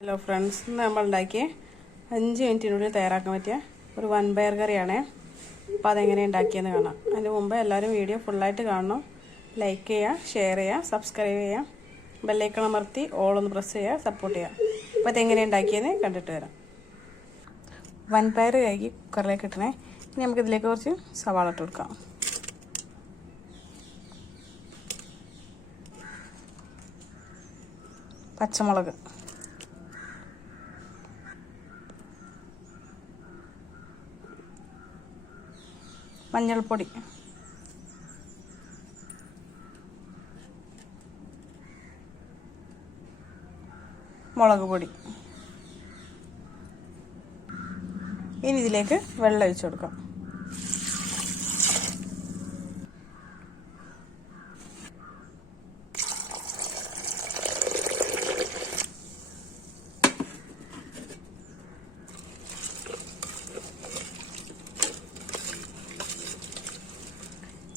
Hello friends, ഇന്ന് നമ്മൾ ഉണ്ടാക്കിയ 5 മിനിറ്റിനുള്ളിൽ തയ്യാറാക്കാൻ പറ്റിയ ഒരു വൻപയർ കറിയാണ്. അപ്പോൾ അതെങ്ങനെ ഉണ്ടാക്കിയെന്ന് കാണാം. അതിന് മുമ്പ് എല്ലാവരും വീഡിയോ ഫുള്ളായിട്ട് കാണണം. ലൈക്ക് ചെയ്യുക, ഷെയർ ചെയ്യുക, സബ്സ്ക്രൈബ് ചെയ്യുക, ബെല്ലൈക്കൺ അമർത്തി ഓളൊന്ന് പ്രസ് ചെയ്യുക, സപ്പോർട്ട് ചെയ്യുക. അപ്പോൾ അതെങ്ങനെ ഉണ്ടാക്കിയെന്ന് കണ്ടിട്ട് വരാം. വൻപയർ കഴുകി കുക്കറിലേക്ക് ഇട്ടണേ. ഇനി നമുക്കിതിലേക്ക് കുറച്ച് സവാള ഇട്ട് കൊടുക്കാം. പച്ചമുളക്, മഞ്ഞൾപ്പൊടി, മുളക് പൊടി. ഇനി ഇതിലേക്ക് വെള്ളം ഒഴിച്ചു കൊടുക്കാം.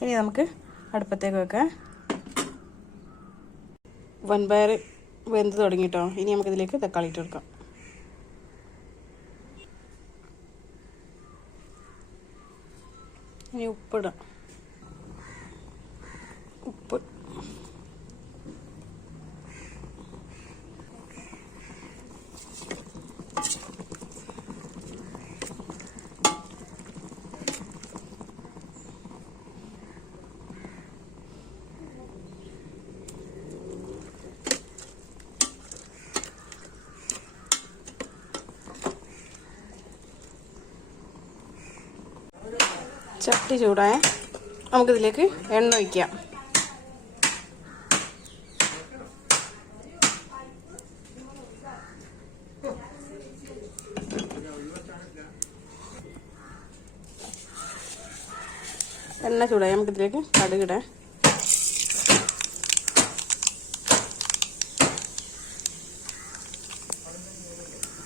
ഇനി നമുക്ക് അടുപ്പത്തേക്ക് വെക്കാം. വൻപയർ വെന്ത് തുടങ്ങിയിട്ടോ. ഇനി നമുക്കിതിലേക്ക് തക്കാളി ഇട്ട് കൊടുക്കാം. ഇനി ഉപ്പിടാം. ഉപ്പ്, ചട്ടി ചൂടായ നമുക്കിതിലേക്ക് എണ്ണ ഒഴിക്കാം. എണ്ണ ചൂടായ നമുക്കിതിലേക്ക് കടുകിടാം.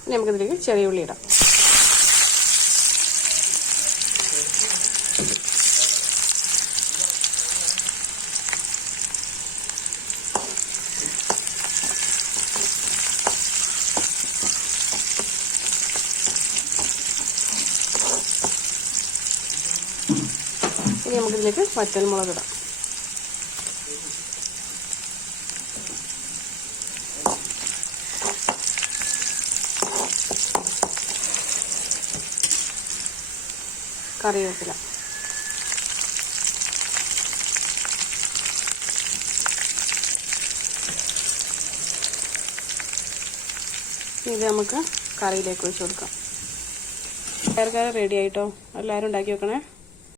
ഇനി നമുക്കിതിലേക്ക് ചെറിയ ഉള്ളി ഇടാം. ഇനി നമുക്കിതിലേക്ക് വറ്റൽമുളക് ഇടാം. കറിവേപ്പില, ഇത് നമുക്ക് കറിയിലേക്ക് ഒഴിച്ചു കൊടുക്കാം. പയർ കറി റെഡി ആയിട്ടോ. എല്ലാവരും ഉണ്ടാക്കി വെക്കണേ.